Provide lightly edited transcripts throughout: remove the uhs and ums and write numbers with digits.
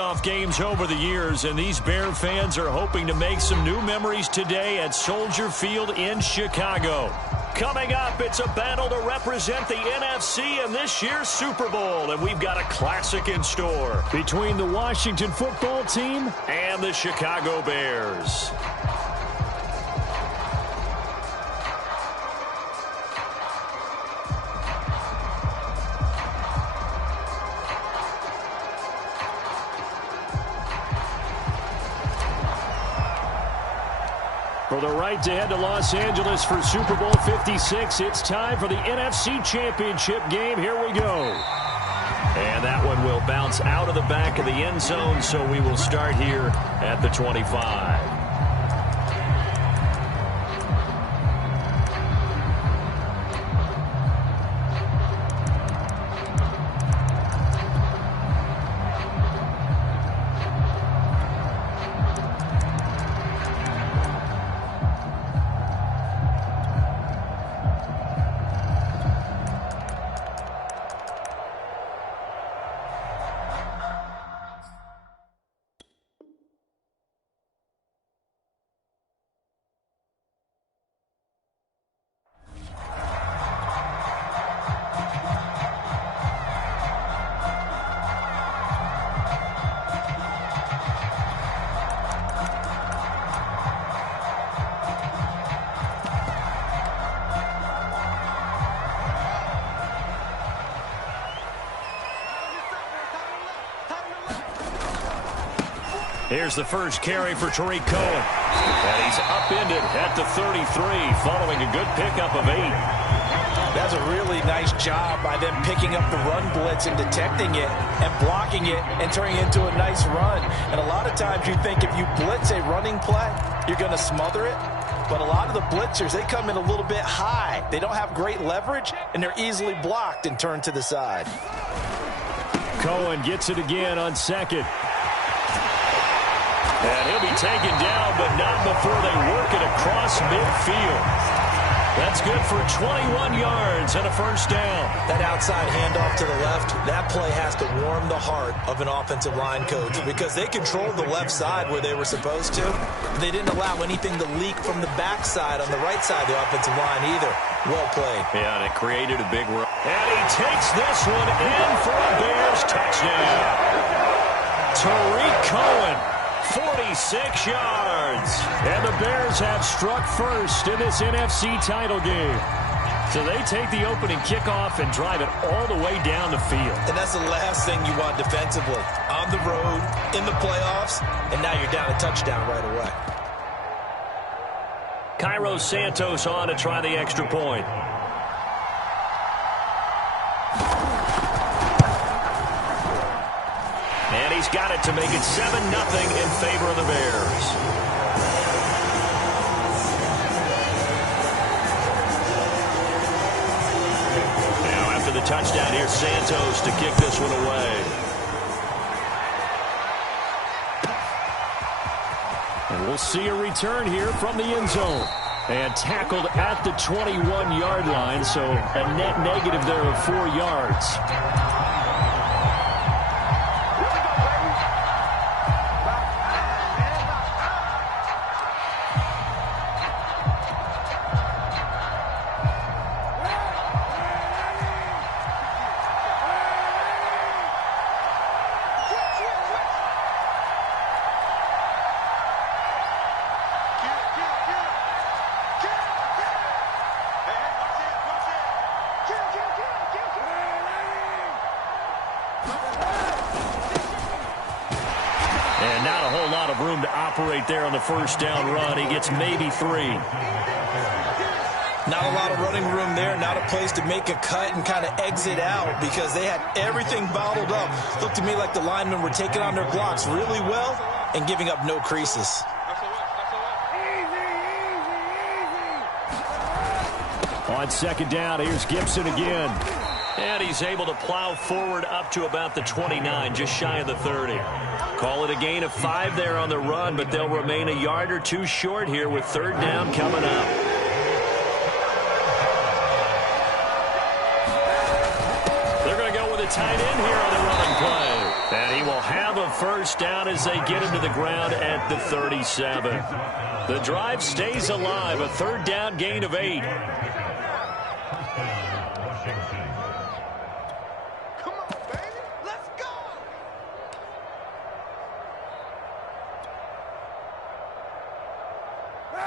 playoff games over the years, and these Bear fans are hoping to make some new memories today at Soldier Field in Chicago. Coming up, it's a battle to represent the NFC in this year's Super Bowl, and we've got a classic in store between the Washington football team and the Chicago Bears. For the right to head to Los Angeles for Super Bowl 56, it's time for the NFC Championship game. Here we go. And that one will bounce out of the back of the end zone, so we will start here at the 25. Here's the first carry for Tariq Cohen. And he's upended at the 33 following a good pickup of 8. That's a really nice job by them picking up the run blitz and detecting it and blocking it and turning it into a nice run. And a lot of times you think if you blitz a running play, you're going to smother it. But a lot of the blitzers, they come in a little bit high. They don't have great leverage, and they're easily blocked and turned to the side. Cohen gets it again on second. And he'll be taken down, but not before they work it across midfield. That's good for 21 yards and a first down. That outside handoff to the left, that play has to warm the heart of an offensive line coach because they controlled the left side where they were supposed to. They didn't allow anything to leak from the backside on the right side of the offensive line either. Well played. Yeah, and it created a big run. And he takes this one in for a Bears touchdown. Tariq Cohen. 46 yards. And the Bears have struck first in this NFC title game. So they take the opening kickoff and drive it all the way down the field. And that's the last thing you want defensively. On the road, in the playoffs, and now you're down a touchdown right away. Cairo Santos on to try the extra point. And he's got it to make it 7-0 in favor of the Bears. Now after the touchdown, here's Santos to kick this one away. And we'll see a return here from the end zone. And tackled at the 21-yard line, so a net negative there of 4 yards. And not a whole lot of room to operate there on the first down run. He gets maybe 3. Not a lot of running room there. Not a place to make a cut and kind of exit out because they had everything bottled up. Looked to me like the linemen were taking on their blocks really well and giving up no creases. On second down, here's Gibson again. And he's able to plow forward up to about the 29, just shy of the 30. Call it a gain of 5 there on the run, but they'll remain a yard or 2 short here with third down coming up. They're going to go with a tight end here on the running play. And he will have a first down as they get into the ground at the 37. The drive stays alive, a third down gain of 8. Come on, baby. Let's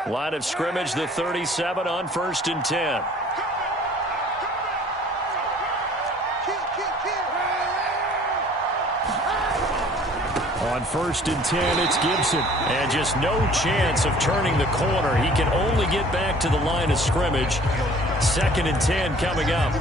go. Line of scrimmage, the 37 on 1st and 10. On 1st and 10, it's Gibson. And just no chance of turning the corner. He can only get back to the line of scrimmage. 2nd and 10 coming up.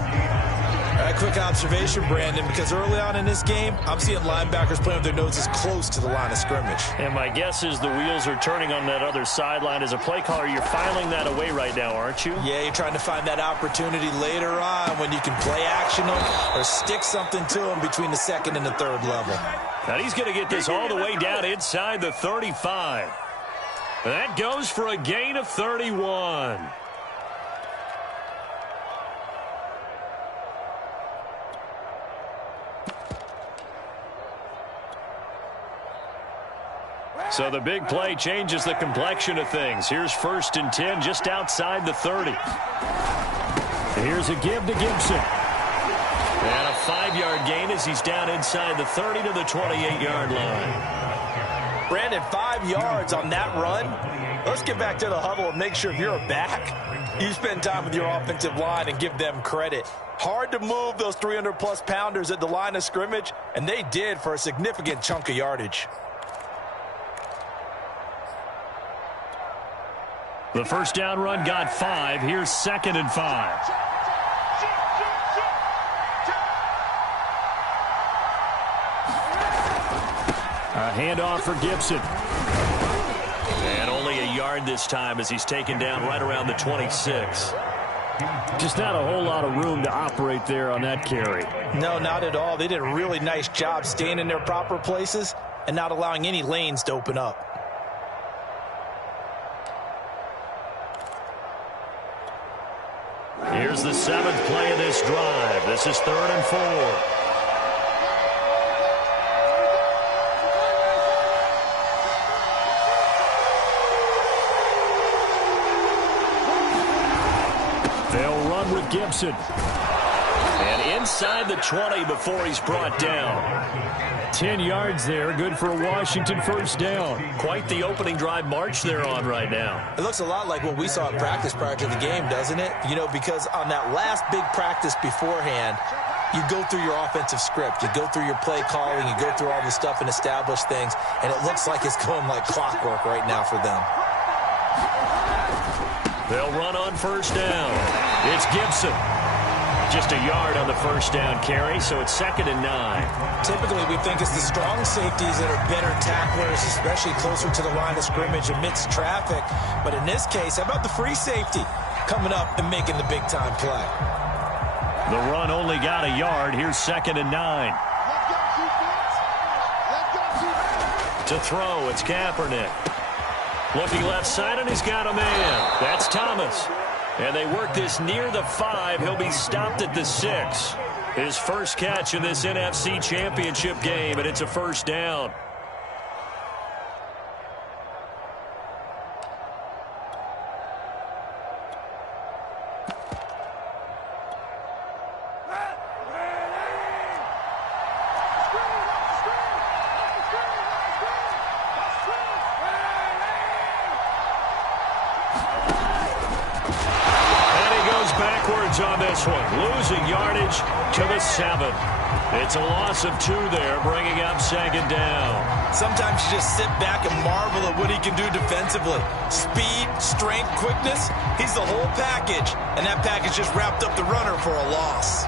A quick observation, Brandon, because early on in this game, I'm seeing linebackers playing with their noses close to the line of scrimmage. And my guess is the wheels are turning on that other sideline. As a play caller, you're filing that away right now, aren't you? Yeah, you're trying to find that opportunity later on when you can play action them or stick something to them between the 2nd and the 3rd level. And he's going to get this all the way down inside the 35. That goes for a gain of 31. So the big play changes the complexion of things. Here's 1st and 10 just outside the 30. Here's a give to Gibson. And a 5-yard gain as he's down inside the 30 to the 28-yard line. Brandon, 5 yards on that run. Let's get back to the huddle and make sure if you're a back, you spend time with your offensive line and give them credit. Hard to move those 300-plus pounders at the line of scrimmage, and they did for a significant chunk of yardage. The first down run got 5. Here's 2nd and 5. A handoff for Gibson. And only a yard this time as he's taken down right around the 26. Just not a whole lot of room to operate there on that carry. No, not at all. They did a really nice job staying in their proper places and not allowing any lanes to open up. Here's the 7th play of this drive. This is 3rd and 4. They'll run with Gibson. And inside the 20 before he's brought down. 10 yards there, good for a Washington first down. Quite the opening drive march they're on right now. It looks a lot like what we saw in practice prior to the game, doesn't it? You know, because on that last big practice beforehand, you go through your offensive script. You go through your play calling. You go through all the stuff and establish things. And it looks like it's going like clockwork right now for them. They'll run on first down. It's Gibson. Just a yard on the first down carry, so it's 2nd and 9. Typically, we think it's the strong safeties that are better tacklers, especially closer to the line of scrimmage amidst traffic. But in this case, how about the free safety coming up and making the big-time play? The run only got a yard. Here's 2nd and 9. To throw, it's Kaepernick. Looking left side, and he's got a man. That's Thomas. And they work this near the 5. He'll be stopped at the 6. His first catch in this NFC Championship game, and it's a first down. On this one, losing yardage to the 7. It's a loss of 2 there, bringing up 2nd down. Sometimes you just sit back and marvel at what he can do defensively. Speed, strength, quickness, he's the whole package. And that package just wrapped up the runner for a loss.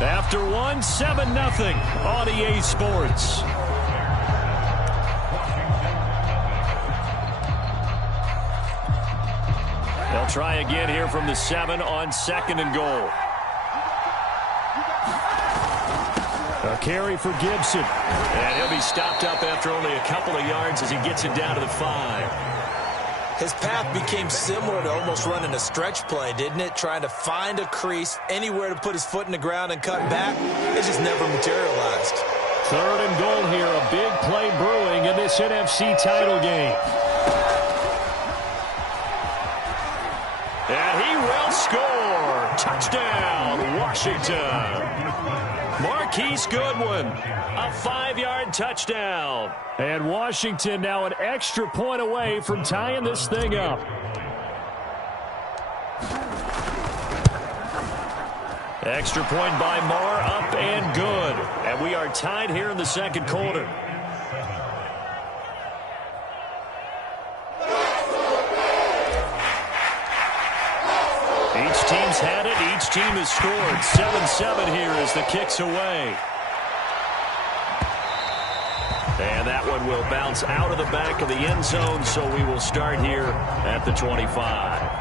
After 7-0 on EA Sports. They'll try again here from the 7 on 2nd and goal. carry for Gibson. And he'll be stopped up after only a couple of yards as he gets it down to the 5. His path became similar to almost running a stretch play, didn't it? Trying to find a crease, anywhere to put his foot in the ground and cut back. It just never materialized. 3rd and goal here. A big play brewing in this NFC title game. And he will score. Touchdown, Washington. Marquise Goodwin, a 5-yard touchdown. And Washington now an extra point away from tying this thing up. Extra point by Marr, up and good. And we are tied here in the second quarter. Each team's had it. Each team has scored. 7-7 here as the kick's away. And that one will bounce out of the back of the end zone, so we will start here at the 25.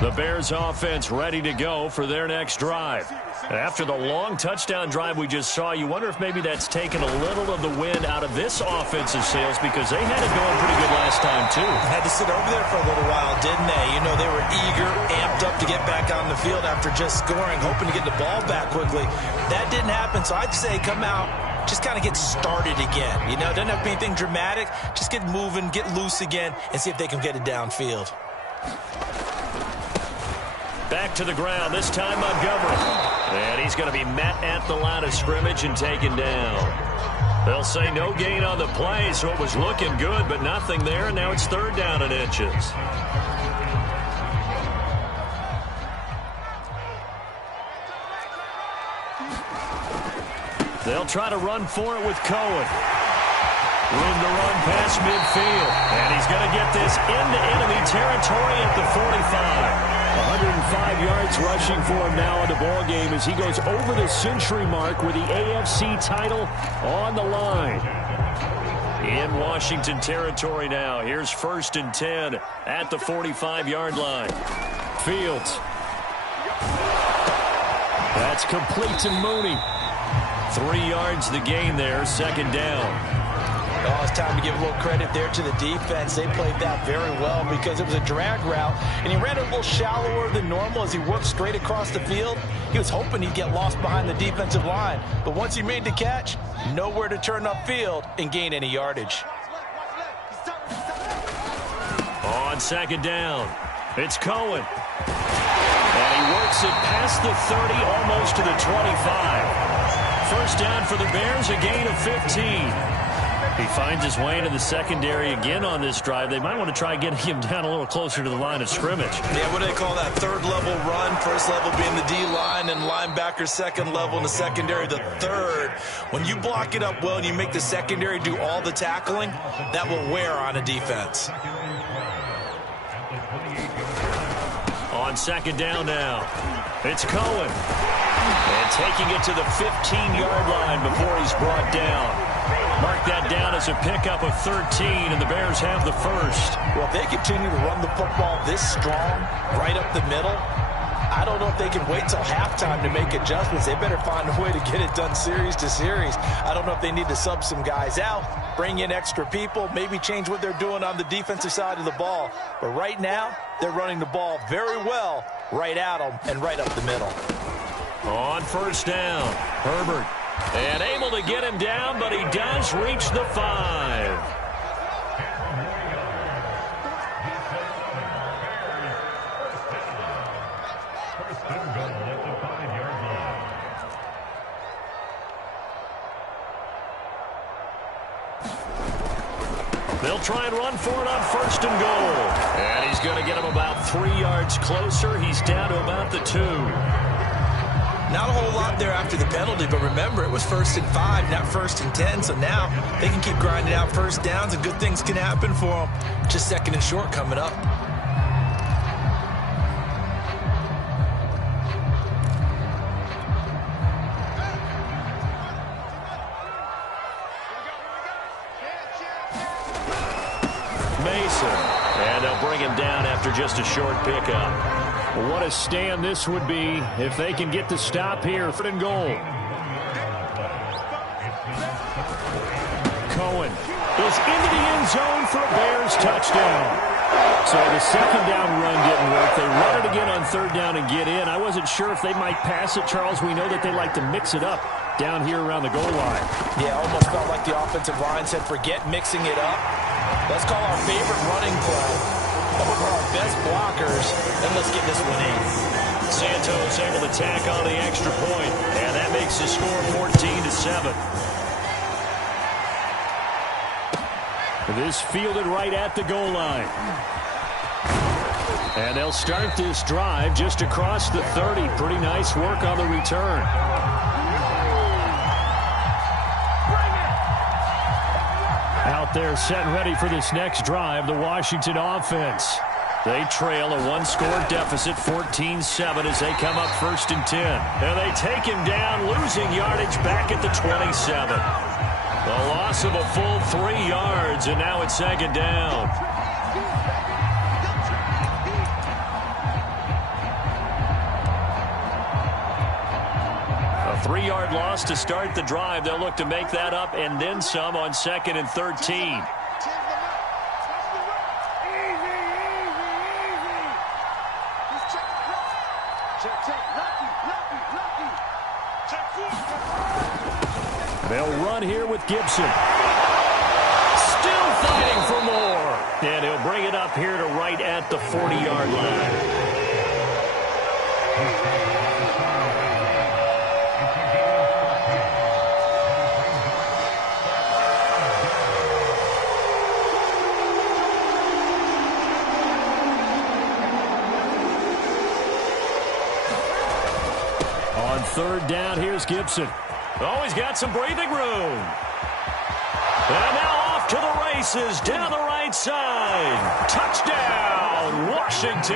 The Bears offense ready to go for their next drive. After the long touchdown drive we just saw, you wonder if maybe that's taken a little of the wind out of this offensive sails, because they had it going pretty good last time too. Had to sit over there for a little while, didn't they? You know, they were eager, amped up to get back on the field after just scoring, hoping to get the ball back quickly. That didn't happen, so I'd say come out, just kind of get started again. You know, it doesn't have to be anything dramatic. Just get moving, get loose again, and see if they can get it downfield. Back to the ground, this time Montgomery. And he's going to be met at the line of scrimmage and taken down. They'll say no gain on the play, so it was looking good, but nothing there, and now it's 3rd down and inches. They'll try to run for it with Cohen. Room to run past midfield. And he's going to get this into enemy territory at the 45. 105 yards rushing for him now in the ball game as he goes over the century mark with the AFC title on the line. In Washington territory now. Here's 1st and 10 at the 45-yard line. Fields. That's complete to Mooney. 3 yards the gain there, 2nd down. Oh, it's time to give a little credit there to the defense. They played that very well because it was a drag route, and he ran a little shallower than normal as he worked straight across the field. He was hoping he'd get lost behind the defensive line, but once he made the catch, nowhere to turn upfield and gain any yardage. On 2nd down, it's Cohen. And he works it past the 30, almost to the 25. 1st down for the Bears, a gain of 15. He finds his way into the secondary again on this drive. They might want to try getting him down a little closer to the line of scrimmage. Yeah, what do they call that? 3rd level run. 1st level being the D-line and linebacker. 2nd level in the secondary, the 3rd. When you block it up well and you make the secondary do all the tackling, that will wear on a defense. On 2nd down now, it's Cohen. And taking it to the 15-yard line before he's brought down. Mark that down as a pickup of 13, and the Bears have the 1st. Well, if they continue to run the football this strong, right up the middle, I don't know if they can wait till halftime to make adjustments. They better find a way to get it done series to series. I don't know if they need to sub some guys out, bring in extra people, maybe change what they're doing on the defensive side of the ball. But right now, they're running the ball very well right at them and right up the middle. On 1st down, Herbert. And able to get him down, but he does reach the 5. They'll try and run for it on 1st and goal. And he's going to get him about 3 yards closer. He's down to about the 2. Not a whole lot there after the penalty, but remember, it was 1st and 5, not 1st and 10, so now they can keep grinding out 1st downs, and good things can happen for them. Just 2nd and short coming up. just a short pickup. Well, what a stand this would be if they can get the stop here. 3rd and goal. Cohen is into the end zone for a Bears touchdown. So the second down run didn't work. They run it again on 3rd down and get in. I wasn't sure if they might pass it, Charles. We know that they like to mix it up down here around the goal line. Yeah, almost felt like the offensive line said, forget mixing it up. Let's call our favorite running play. Couple of our best blockers, and let's get this one in. Santos able to tack on the extra point, and that makes the score 14-7. This fielded right at the goal line. And they'll start this drive just across the 30. Pretty nice work on the return. Out there set and ready for this next drive, the Washington offense. They trail a one-score deficit, 14-7, as they come up 1st and 10. And they take him down, losing yardage back at the 27. The loss of a full 3 yards, and now it's 2nd down. A 3-yard loss to start the drive. They'll look to make that up and then some on 2nd and 13. They'll run here with Gibson. Still fighting for more. And he'll bring it up here to right at the 40-yard line. On 3rd down, here's Gibson. Oh, he's got some breathing room. And now off to the races down the right side. Touchdown, Washington.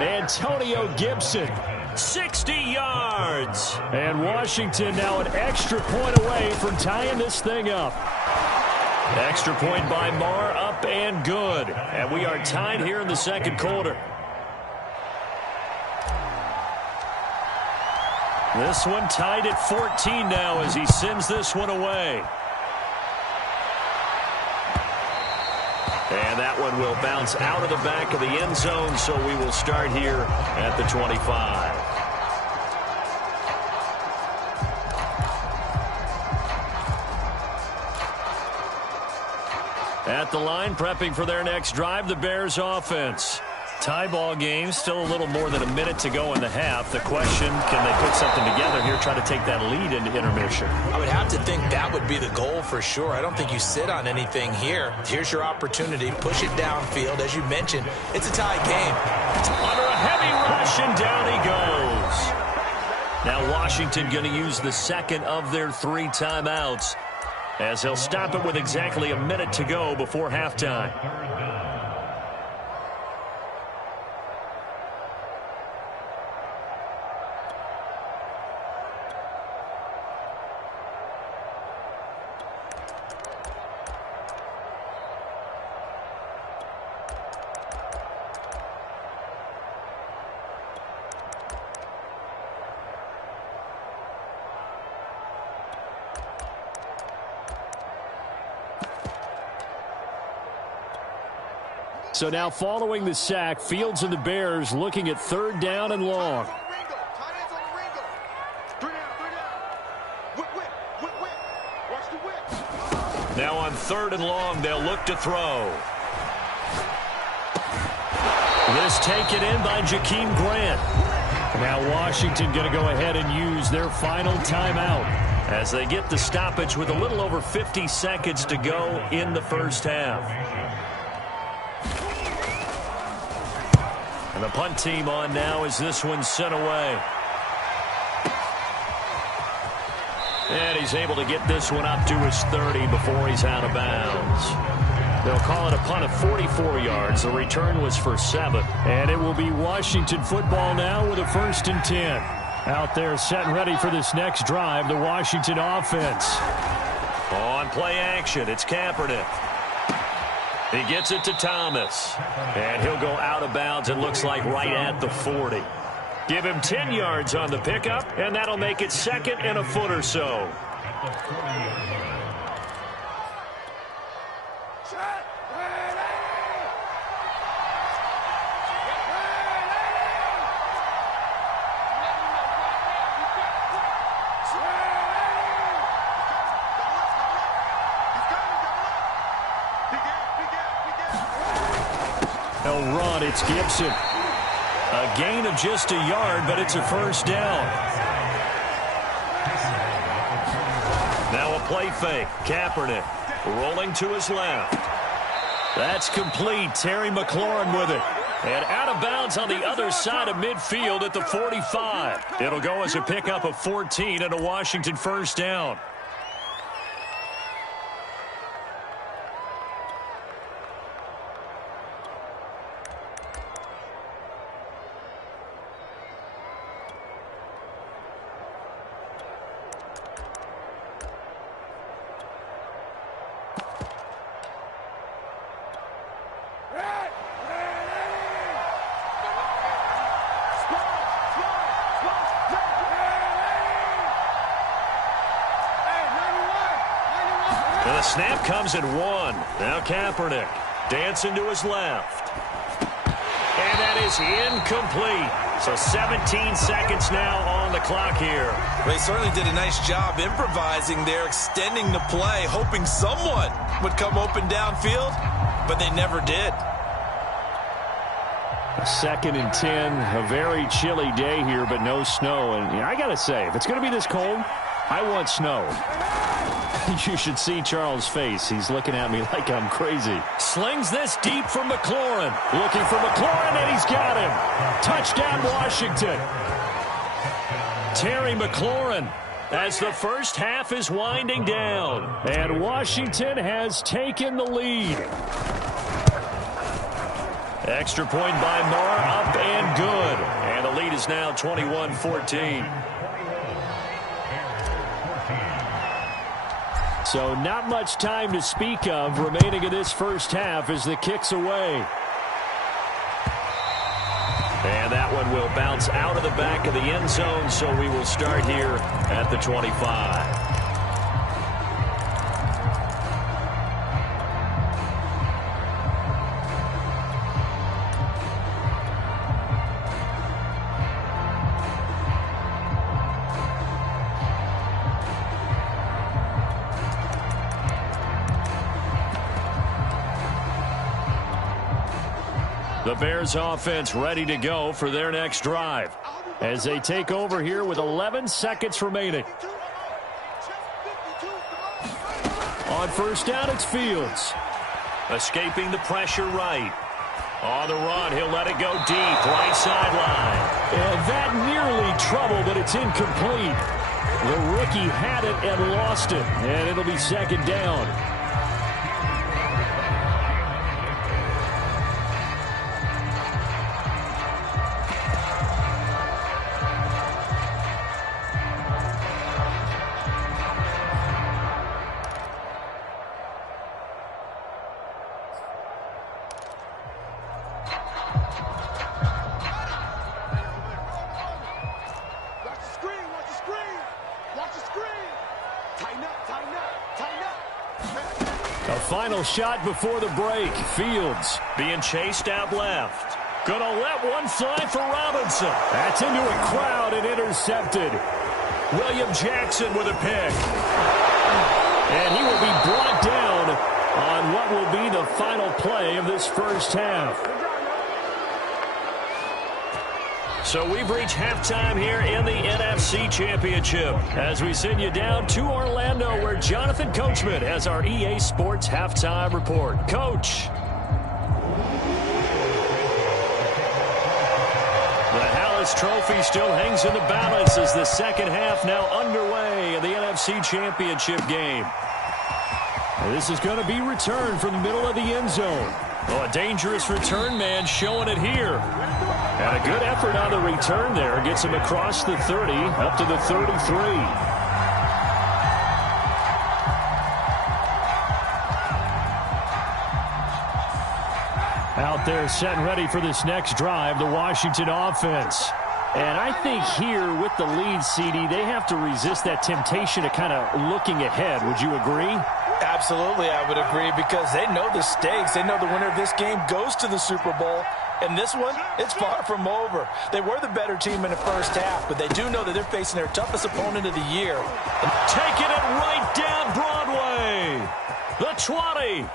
Antonio Gibson, 60 yards. And Washington now an extra point away from tying this thing up. Extra point by Marr, up and good. And we are tied here in the 2nd quarter. This one tied at 14 now as he sends this one away. And that one will bounce out of the back of the end zone, so we will start here at the 25. At the line, prepping for their next drive, the Bears offense. Tie ball game, still a little more than a minute to go in the half. The question, can they put something together here, try to take that lead into intermission? I would have to think that would be the goal for sure. I don't think you sit on anything here. Here's your opportunity. Push it downfield. As you mentioned, it's a tie game. Under a heavy rush, and down he goes. Now Washington going to use the 2nd of their 3 timeouts, as they'll stop it with exactly a minute to go before halftime. So now following the sack, Fields and the Bears looking at 3rd down and long. Now on 3rd and long, they'll look to throw. This taken in by Jakeem Grant. Now Washington going to go ahead and use their final timeout as they get the stoppage with a little over 50 seconds to go in the 1st half. And the punt team on now as this one's sent away. And he's able to get this one up to his 30 before he's out of bounds. They'll call it a punt of 44 yards. The return was for 7. And it will be Washington football now with a 1st and 10. Out there set and ready for this next drive, the Washington offense. On play action, it's Kaepernick. He gets it to Thomas. And he'll go out of bounds, it looks like right at the 40. Give him 10 yards on the pickup, and that'll make it 2nd and a foot or so. They'll run. It's Gibson. A gain of just a yard, but it's a first down. Now a play fake. Kaepernick rolling to his left. That's complete. Terry McLaurin with it. And out of bounds on the other side of midfield at the 45. It'll go as a pickup of 14 and a Washington first down. And the snap comes at 1. Now Kaepernick dancing to his left. And that is incomplete. So 17 seconds now on the clock here. They certainly did a nice job improvising there, extending the play, hoping someone would come open downfield, but they never did. 2nd and 10, a very chilly day here, but no snow. And I got to say, if it's going to be this cold, I want snow. You should see Charles' face. He's looking at me like I'm crazy. Slings this deep for McLaurin. Looking for McLaurin, and he's got him. Touchdown, Washington. Terry McLaurin as the first half is winding down. And Washington has taken the lead. Extra point by Marr, up and good. And the lead is now 21-14. So not much time to speak of remaining in this first half as the kick's away. And that one will bounce out of the back of the end zone, so we will start here at the 25. The Bears offense ready to go for their next drive as they take over here with 11 seconds remaining. On first down, it's Fields. Escaping the pressure right. On the run, he'll let it go deep, right sideline. And that nearly trouble, but it's incomplete. The rookie had it and lost it, and it'll be 2nd down. Final shot before the break. Fields being chased out left. Gonna let one fly for Robinson. That's into a crowd and intercepted. William Jackson with a pick. And he will be brought down on what will be the final play of this first half. So we've reached halftime here in the NFC Championship as we send you down to Orlando where Jonathan Coachman has our EA Sports Halftime Report. Coach. The Hallis Trophy still hangs in the balance as the second half now underway in the NFC Championship game. This is going to be returned from the middle of the end zone. Oh, a dangerous return man showing it here. And a good effort on the return there. Gets him across the 30, up to the 33. Out there setting ready for this next drive, the Washington offense. And I think here with the lead, CD, they have to resist that temptation of kind of looking ahead. Would you agree? Absolutely, I would agree, because they know the stakes. They know the winner of this game goes to the Super Bowl. And this one, it's far from over. They were the better team in the first half, but they do know that they're facing their toughest opponent of the year. Taking it right down Broadway. The 20.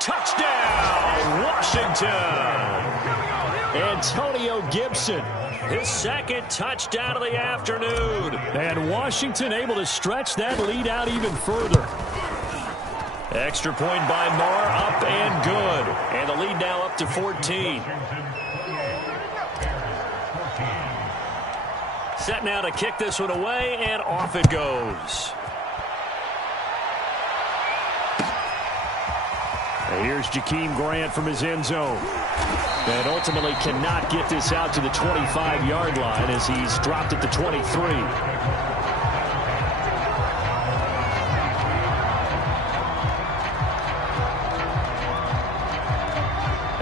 Touchdown, Washington. Antonio Gibson. His second touchdown of the afternoon. And Washington able to stretch that lead out even further. Extra point by Marr, up and good. And the lead now up to 14. Set now to kick this one away, and off it goes. And here's Jakeem Grant from his end zone. And ultimately cannot get this out to the 25-yard line as he's dropped at the 23.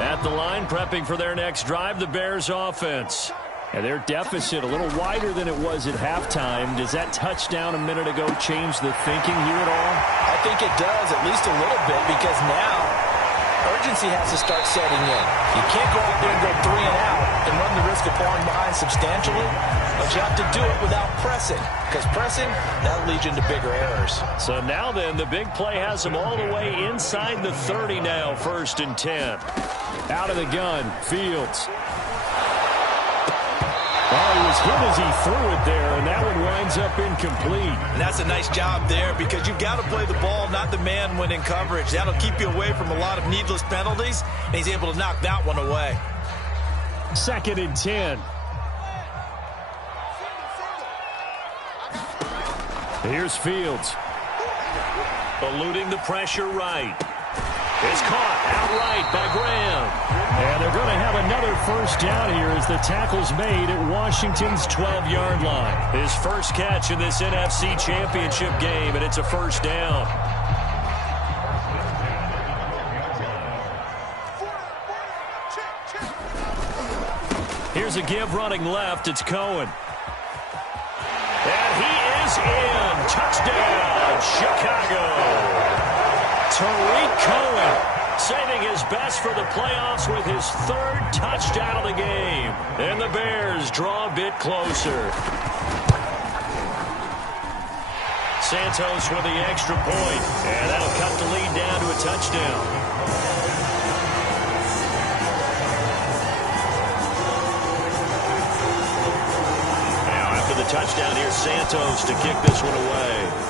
At the line, prepping for their next drive, the Bears offense. And their deficit a little wider than it was at halftime. Does that touchdown a minute ago change the thinking here at all? I think it does, at least a little bit, because now urgency has to start setting in. You can't go out there and go 3 and out and run the risk of falling behind substantially, but you have to do it without pressing, because pressing, that'll lead you into bigger errors. So now then, the big play has them all the way inside the 30 now, 1st and 10. Out of the gun, Fields. Oh, he was hit as he threw it there, and that one winds up incomplete. And that's a nice job there, because you've got to play the ball, not the man when in coverage. That'll keep you away from a lot of needless penalties, and he's able to knock that one away. 2nd and 10. Here's Fields. Eluding the pressure right. It's caught outright by Graham. And they're going to have another 1st down here as the tackle's made at Washington's 12-yard line. His first catch in this NFC Championship game, and it's a 1st down. Here's a give running left. It's Cohen. And he is in. Touchdown, Chicago. Tariq Cohen saving his best for the playoffs with his 3rd touchdown of the game. And the Bears draw a bit closer. Santos with the extra point. And that'll cut the lead down to a touchdown. Now after the touchdown, here's Santos to kick this one away.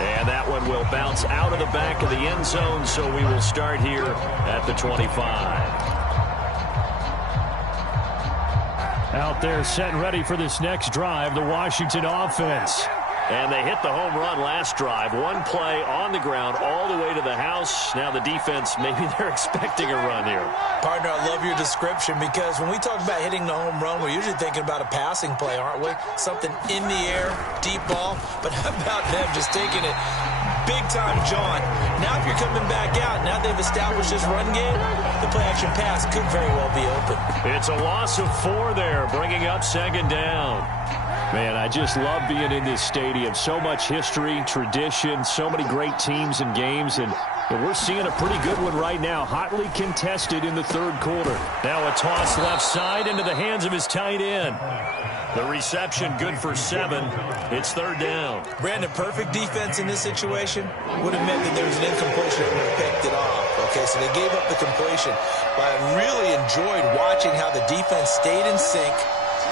And that one will bounce out of the back of the end zone, so we will start here at the 25. Out there setting ready for this next drive, the Washington offense. And they hit the home run last drive. One play on the ground all the way to the house. Now the defense, maybe they're expecting a run here. Partner, I love your description, because when we talk about hitting the home run, we're usually thinking about a passing play, aren't we? Something in the air, deep ball. But how about them just taking it big-time jaunt? Now if you're coming back out, now they've established this run game, the play-action pass could very well be open. It's a loss of 4 there, bringing up 2nd down. Man, I just love being in this stadium. So much history, tradition, so many great teams and games, and we're seeing a pretty good one right now, hotly contested in the 3rd quarter. Now a toss left side into the hands of his tight end. The reception good for 7. It's 3rd down. Brandon, perfect defense in this situation would have meant that there was an incompletion that would have picked it off. Okay, so they gave up the completion. But I really enjoyed watching how the defense stayed in sync,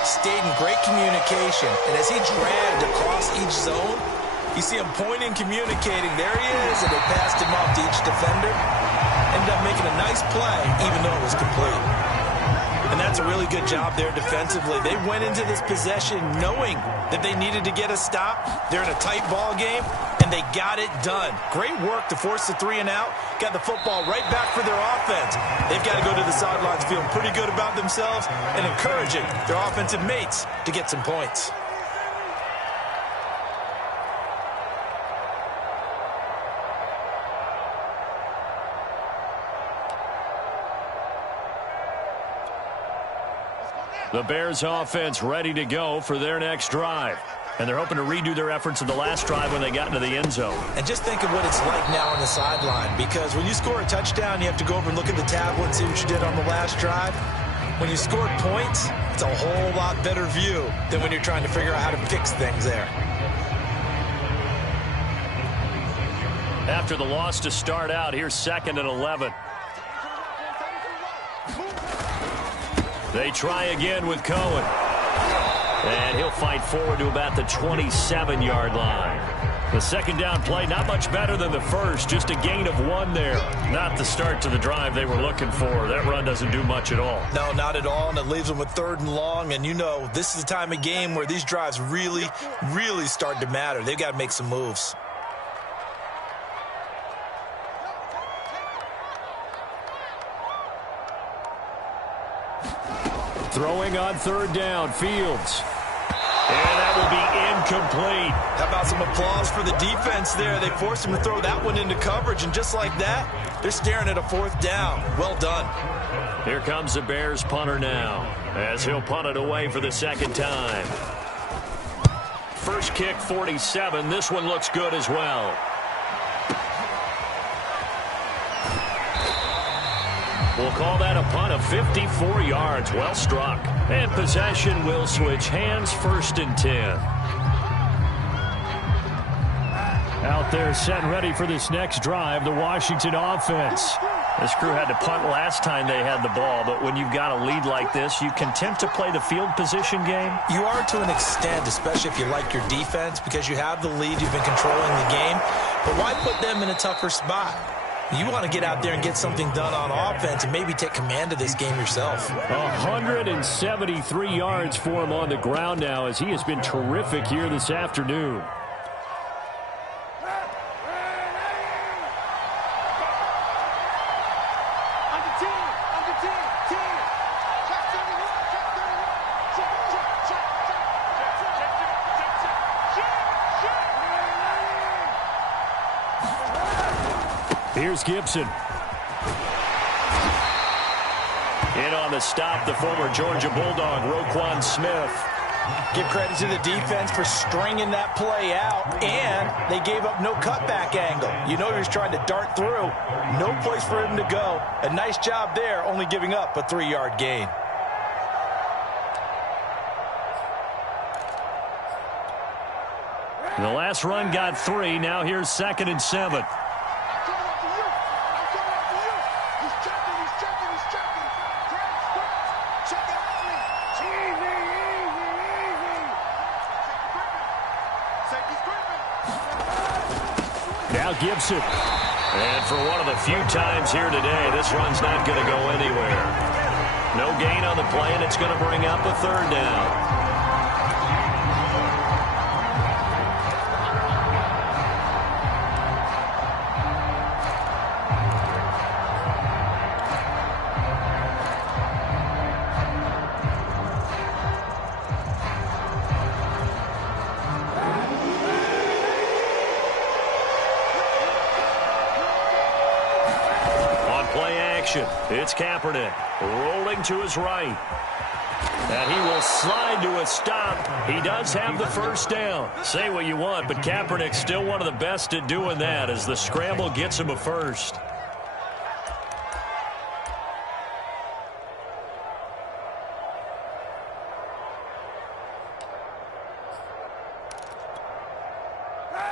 stayed in great communication, and as he dragged across each zone, you see him pointing, communicating. There he is, and they passed him off to each defender. Ended up making a nice play, even though it was complete. And that's a really good job there defensively. They went into this possession knowing that they needed to get a stop. They're in a tight ball game, and they got it done. Great work to force the 3 and out. Got the football right back for their offense. They've got to go to the sidelines feeling pretty good about themselves and encouraging their offensive mates to get some points. The Bears offense ready to go for their next drive. And they're hoping to redo their efforts in the last drive when they got into the end zone. And just think of what it's like now on the sideline, because when you score a touchdown, you have to go over and look at the tablet and see what you did on the last drive. When you scored points, it's a whole lot better view than when you're trying to figure out how to fix things there. After the loss to start out, here's 2nd and 11. They try again with Cohen. And he'll fight forward to about the 27-yard line. The second down play, not much better than the first, just a gain of 1 there. Not the start to the drive they were looking for. That run doesn't do much at all. No, not at all, and it leaves them with 3rd and long. And you know, this is the time of game where these drives really, really start to matter. They've got to make some moves. Throwing on 3rd down, Fields. And that will be incomplete. How about some applause for the defense there? They forced him to throw that one into coverage, and just like that, they're staring at a 4th down. Well done. Here comes the Bears punter now, as he'll punt it away for the 2nd time. First kick, 47. This one looks good as well. We'll call that a punt of 54 yards. Well struck. And possession will switch hands, 1st and 10. Out there set and ready for this next drive, the Washington offense. This crew had to punt last time they had the ball, but when you've got a lead like this, you content to play the field position game? You are to an extent, especially if you like your defense, because you have the lead, you've been controlling the game. But why put them in a tougher spot? You want to get out there and get something done on offense and maybe take command of this game yourself. 173 yards for him on the ground now, as he has been terrific here this afternoon. Here's Gibson. In on the stop, the former Georgia Bulldog, Roquan Smith. Give credit to the defense for stringing that play out, and they gave up no cutback angle. You know he was trying to dart through. No place for him to go. A nice job there, only giving up a 3-yard gain. The last run got 3. Now here's 2nd and 7. Now Gibson. And for one of the few times here today, this run's not going to go anywhere. No gain on the play, and it's going to bring up a 3rd down. It's Kaepernick rolling to his right. And he will slide to a stop. He does have the 1st down. Say what you want, but Kaepernick's still one of the best at doing that as the scramble gets him a 1st.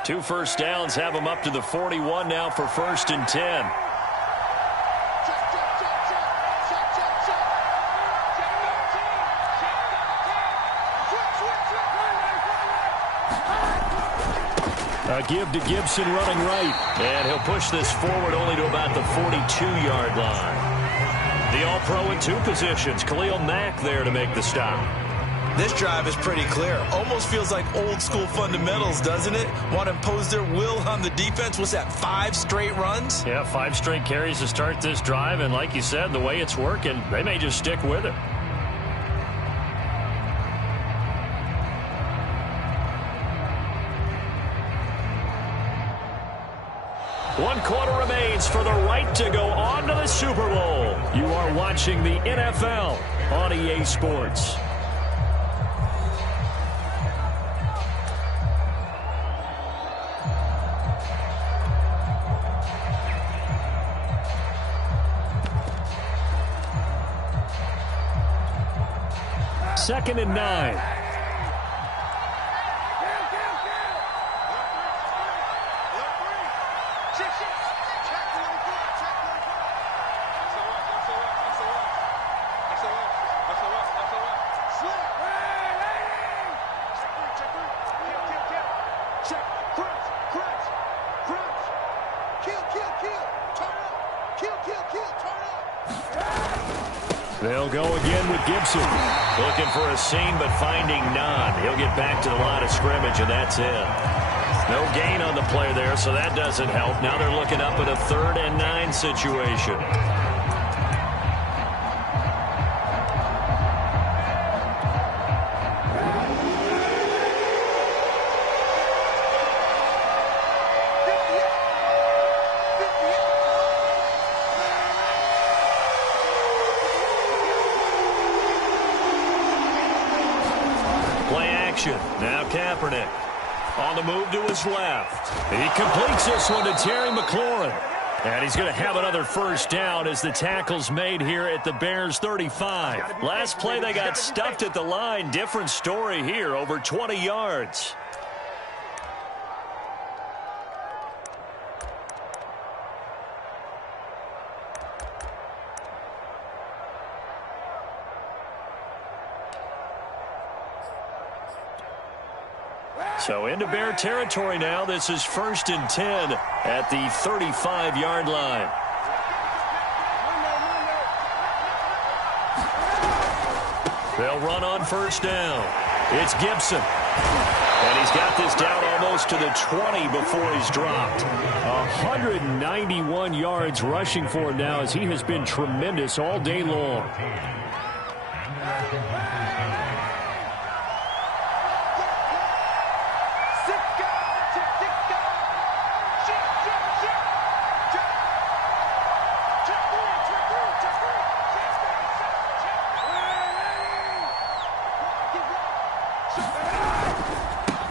Two 1st downs have him up to the 41 now for 1st and 10. A give to Gibson running right. And he'll push this forward only to about the 42-yard line. The All-Pro in 2 positions. Khalil Mack there to make the stop. This drive is pretty clear. Almost feels like old-school fundamentals, doesn't it? Want to impose their will on the defense. What's that, 5 straight runs? Yeah, 5 straight carries to start this drive. And like you said, the way it's working, they may just stick with it. One quarter remains for the right to go on to the Super Bowl. You are watching the NFL on EA Sports. 2nd and 9. They'll go again with Gibson. Looking for a seam, but finding none. He'll get back to the line of scrimmage, and that's it. No gain on the play there, so that doesn't help. Now they're looking up at a 3rd and 9 situation. Now Kaepernick on the move to his left. He completes this one to Terry McLaurin. And he's going to have another first down as the tackle's made here at the Bears 35. Last play they got stuffed at the line. Different story here, over 20 yards. So into Bear territory now. This is 1st and 10 at the 35-yard line. They'll run on first down. It's Gibson. And he's got this down almost to the 20 before he's dropped. 191 yards rushing for him now as he has been tremendous all day long.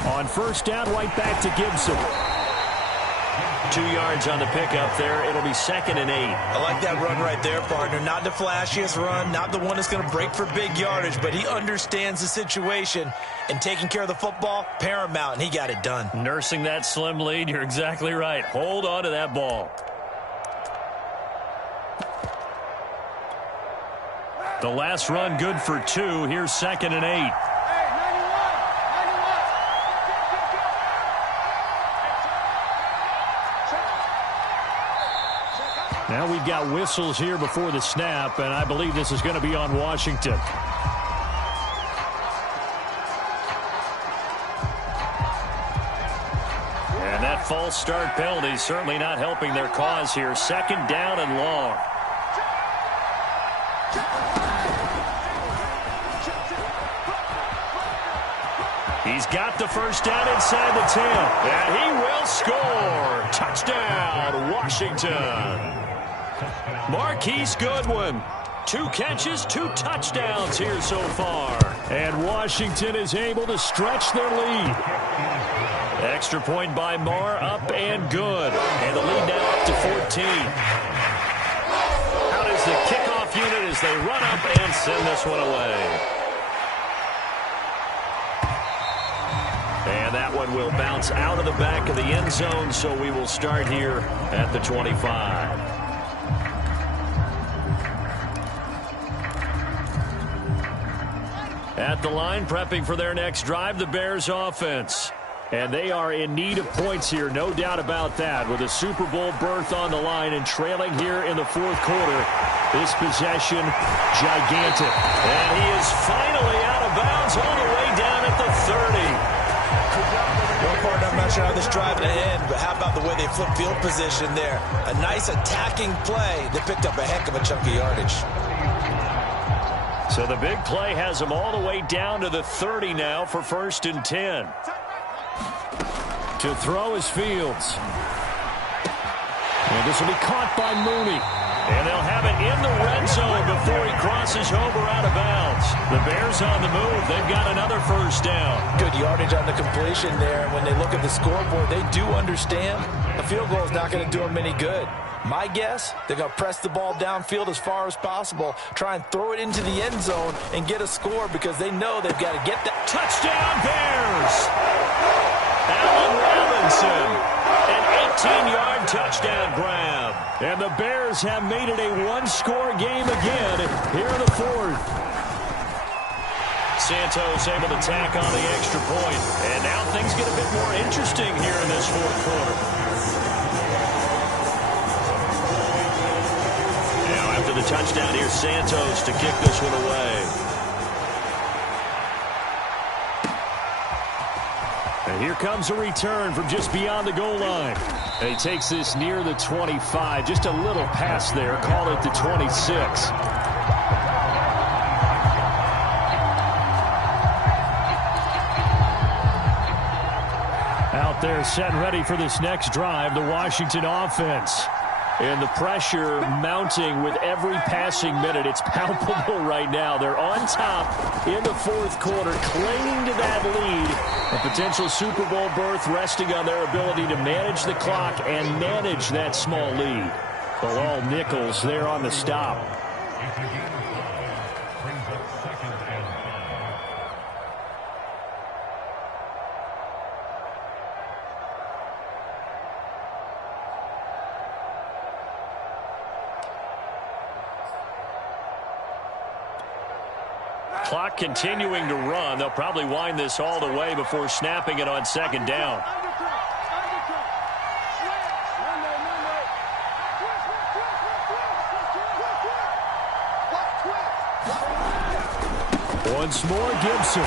On first down, right back to Gibson. 2 yards on the pickup there. It'll be 2nd and 8. I like that run right there, partner. Not the flashiest run, not the one that's going to break for big yardage, but he understands the situation, and taking care of the football, paramount, and he got it done. Nursing that slim lead, you're exactly right. Hold on to that ball. The last run good for 2. Here's 2nd and 8. Now we've got whistles here before the snap, and I believe this is going to be on Washington. And that false start penalty is certainly not helping their cause here. 2nd down and long. He's got the first down inside the 10. And he will score. Touchdown, Washington. Marquise Goodwin. 2 catches, 2 touchdowns here so far. And Washington is able to stretch their lead. Extra point by Marr, up and good. And the lead now up to 14. Out is the kickoff unit as they run up and send this one away. And that one will bounce out of the back of the end zone, so we will start here at the 25. At the line, prepping for their next drive, the Bears offense. And they are in need of points here, no doubt about that. With a Super Bowl berth on the line and trailing here in the 4th quarter, this possession, gigantic. And he is finally out of bounds all the way down at the 30. Well, partner, I'm not sure how this drive will end, but how about the way they flip field position there? A nice attacking play that picked up a heck of a chunk of yardage. So the big play has them all the way down to the 30 now for 1st and 10. To throw is Fields. And this will be caught by Mooney. And they'll have it in the red zone before he crosses over out of bounds. The Bears on the move. They've got another first down. Good yardage on the completion there. When they look at the scoreboard, they do understand a field goal is not going to do them any good. My guess, they're going to press the ball downfield as far as possible, try and throw it into the end zone and get a score because they know they've got to get that. Touchdown, Bears! Allen Robinson, an 18-yard touchdown grab. And the Bears have made it a one-score game again here in the fourth. Santos able to tack on the extra point. And now things get a bit more interesting here in this fourth quarter. Now after the touchdown, here's Santos to kick this one away. And here comes a return from just beyond the goal line. And he takes this near the 25. Just a little pass there. Call it the 26. Out there set and ready for this next drive, the Washington offense. And the pressure mounting with every passing minute. It's palpable right now. They're on top in the fourth quarter, clinging to that lead. A potential Super Bowl berth resting on their ability to manage the clock and manage that small lead. Well, all nickels there on the stop. Clock continuing to run. They'll probably wind this all the way before snapping it on second down. Once more, Gibson.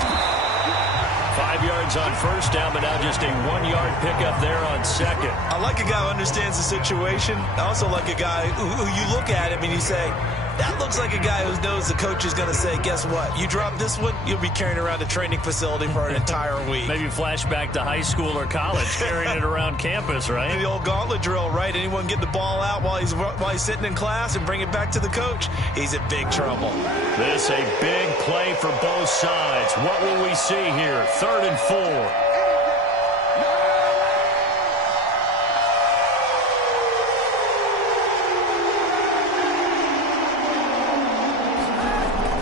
5 yards on first down, but now just a 1-yard pickup there on second. I like a guy who understands the situation. I also like a guy who you look at him and you say, that looks like a guy who knows the coach is going to say, guess what? You drop this one, you'll be carrying around a training facility for an entire week. Maybe flashback to high school or college, carrying it around campus, right? The old gauntlet drill, right? Anyone get the ball out while he's sitting in class and bring it back to the coach? He's in big trouble. This a big play for both sides. What will we see here? 3rd and 4.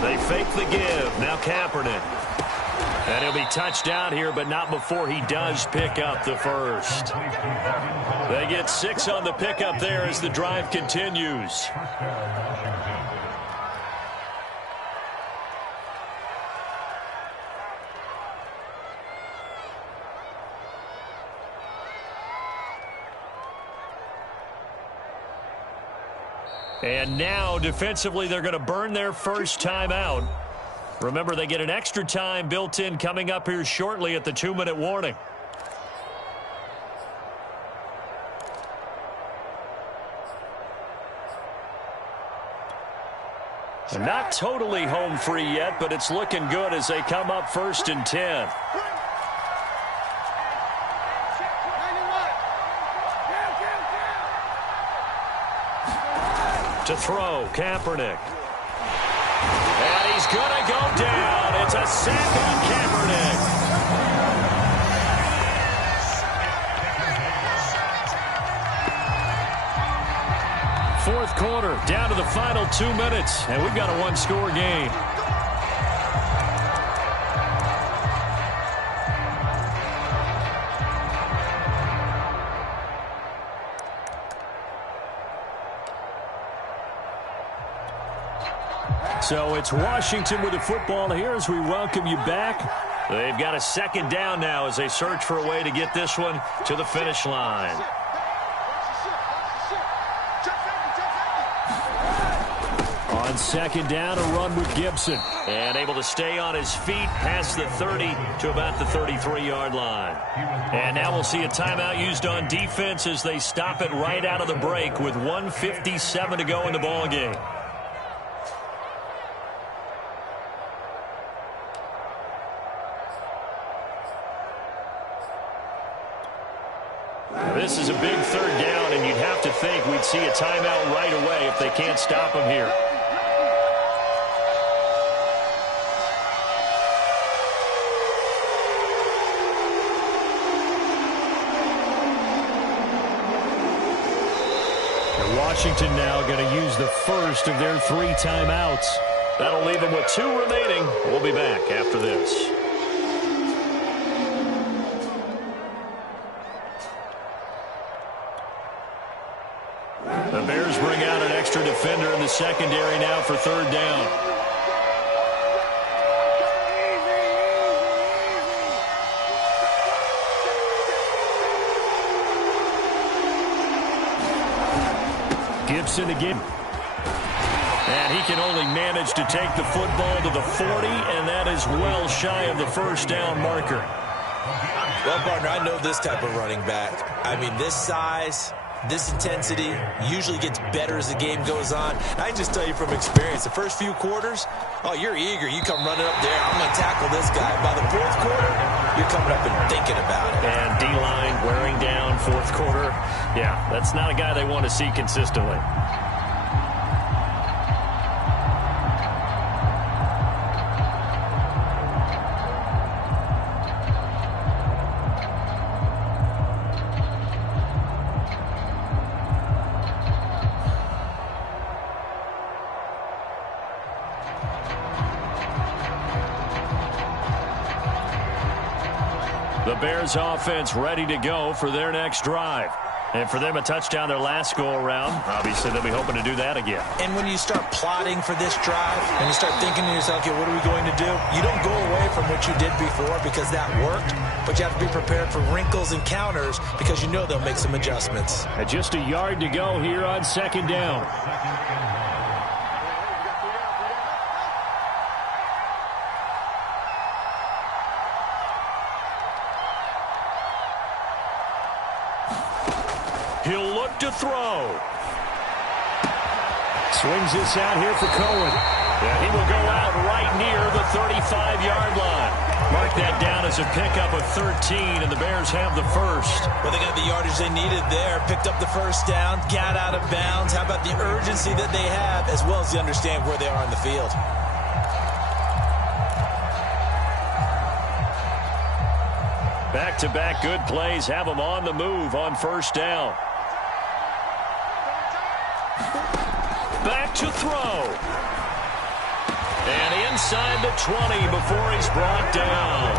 They fake the give. Now Kaepernick. And he'll be touched down here, but not before he does pick up the first. They get 6 on the pickup there as the drive continues. And now, defensively, they're going to burn their first time out. Remember, they get an extra time built in coming up here shortly at the 2-minute warning. Not totally home free yet, but it's looking good as they come up 1st and 10. To throw, Kaepernick. And he's going to go down. It's a sack on Kaepernick. Fourth quarter, down to the final 2 minutes, and we've got a one-score game. So it's Washington with the football here as we welcome you back. They've got a 2nd down now as they search for a way to get this one to the finish line. On 2nd down, a run with Gibson. And able to stay on his feet past the 30 to about the 33-yard line. And now we'll see a timeout used on defense as they stop it right out of the break with 1:57 to go in the ballgame. This is a big 3rd down, and you'd have to think we'd see a timeout right away if they can't stop him here. Washington now going to use the first of their 3 timeouts. That'll leave them with 2 remaining. We'll be back after this. The Bears bring out an extra defender in the secondary now for 3rd down. Gibson again. And he can only manage to take the football to the 40, and that is well shy of the 1st down marker. Well, partner, I know this type of running back. I mean, this size, this intensity usually gets better as the game goes on. I can just tell you from experience, the first few quarters, oh, you're eager. You come running up there, I'm going to tackle this guy. By the 4th quarter, you're coming up and thinking about it. And D-line wearing down 4th quarter. Yeah, that's not a guy they want to see consistently. The Bears offense ready to go for their next drive. And for them, a touchdown their last go-around. Obviously, they'll be hoping to do that again. And when you start plotting for this drive, and you start thinking to yourself, okay, what are we going to do? You don't go away from what you did before because that worked, but you have to be prepared for wrinkles and counters because you know they'll make some adjustments. And just a yard to go here on 2nd down. He'll look to throw. Swings this out here for Cohen. Yeah, he will go out right near the 35-yard line. Mark that down as a pickup of 13, and the Bears have the first. Well, they got the yardage they needed there. Picked up the 1st down, got out of bounds. How about the urgency that they have, as well as they understand where they are on the field? Back-to-back good plays have them on the move on 1st down. Back to throw. And inside the 20 before he's brought down.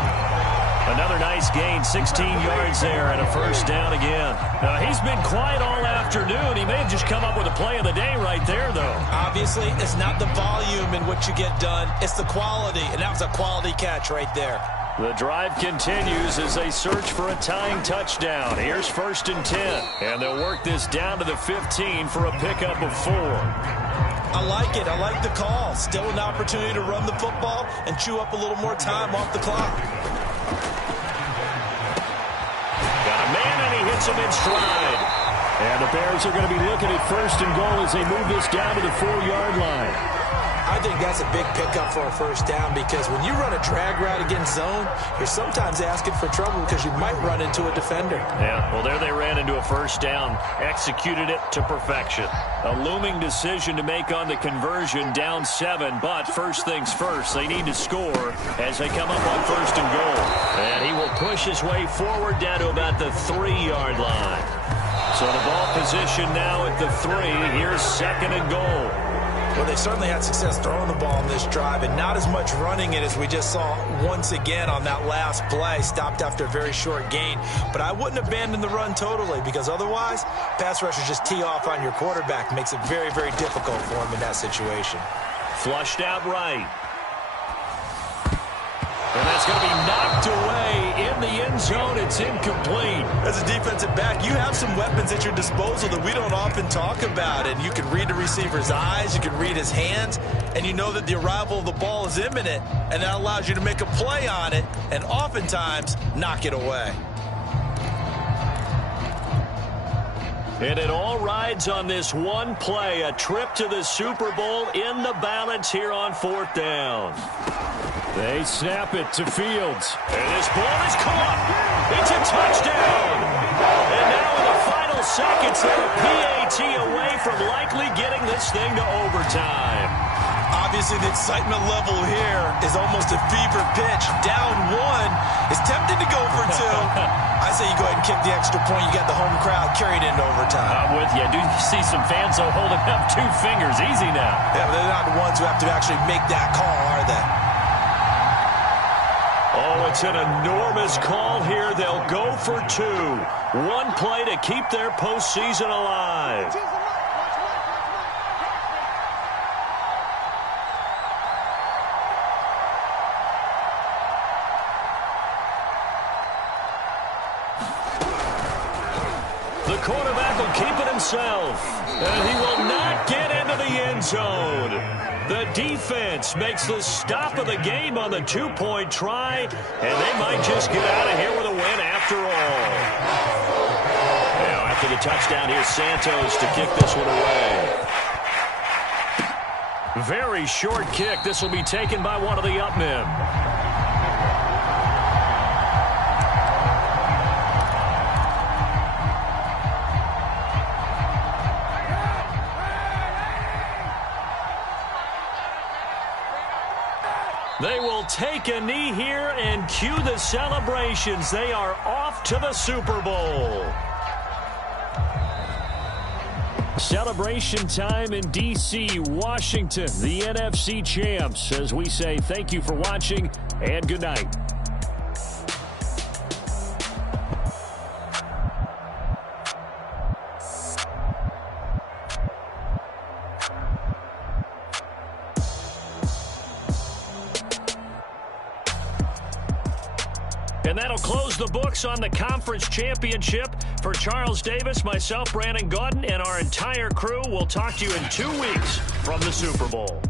Another nice gain, 16 yards there, and a 1st down again. Now, he's been quiet all afternoon. He may have just come up with a play of the day right there, though. Obviously, it's not the volume in what you get done. It's the quality, and that was a quality catch right there. The drive continues as they search for a tying touchdown. Here's 1st and 10. And they'll work this down to the 15 for a pickup of 4. I like it. I like the call. Still an opportunity to run the football and chew up a little more time off the clock. Got a man, and he hits him in stride. And the Bears are going to be looking at 1st and goal as they move this down to the 4-yard line. I think that's a big pickup for a 1st down because when you run a drag route against zone, you're sometimes asking for trouble because you might run into a defender. Yeah, well, there they ran into a 1st down, executed it to perfection. A looming decision to make on the conversion, down 7, but first things first, they need to score as they come up on 1st and goal. And he will push his way forward down to about the 3-yard line. So the ball position now at the 3. Here's 2nd and goal. Well, they certainly had success throwing the ball on this drive and not as much running it as we just saw once again on that last play. Stopped after a very short gain. But I wouldn't abandon the run totally because otherwise, pass rushers just tee off on your quarterback. Makes it very, very difficult for him in that situation. Flushed out right. And that's going to be knocked away in the end zone. It's incomplete. As a defensive back, you have some weapons at your disposal that we don't often talk about. And you can read the receiver's eyes, you can read his hands, and you know that the arrival of the ball is imminent, and that allows you to make a play on it and oftentimes knock it away. And it all rides on this one play, a trip to the Super Bowl in the balance here on 4th down. They snap it to Fields. And this ball is caught. It's a touchdown. And now in the final seconds, they're a PAT away from likely getting this thing to overtime. Obviously, the excitement level here is almost a fever pitch. Down one. It's tempting to go for two. I say you go ahead and kick the extra point. You got the home crowd carried into overtime. I'm with you. I do see some fans holding up 2 fingers. Easy now. Yeah, but they're not the ones who have to actually make that call, are they? Oh, it's an enormous call here. They'll go for 2. 1 play to keep their postseason alive. The quarterback will keep it himself, and he will not get into the end zone. The defense makes the stop of the game on the 2-point try, and they might just get out of here with a win after all. Now, after the touchdown, here's Santos to kick this one away. Very short kick. This will be taken by one of the up men. They will take a knee here and cue the celebrations. They are off to the Super Bowl. Celebration time in D.C., Washington, the NFC champs, as we say thank you for watching and good night. And that'll close the books on the conference championship. For Charles Davis, myself, Brandon Gaudin, and our entire crew, we'll talk to you in 2 weeks from the Super Bowl.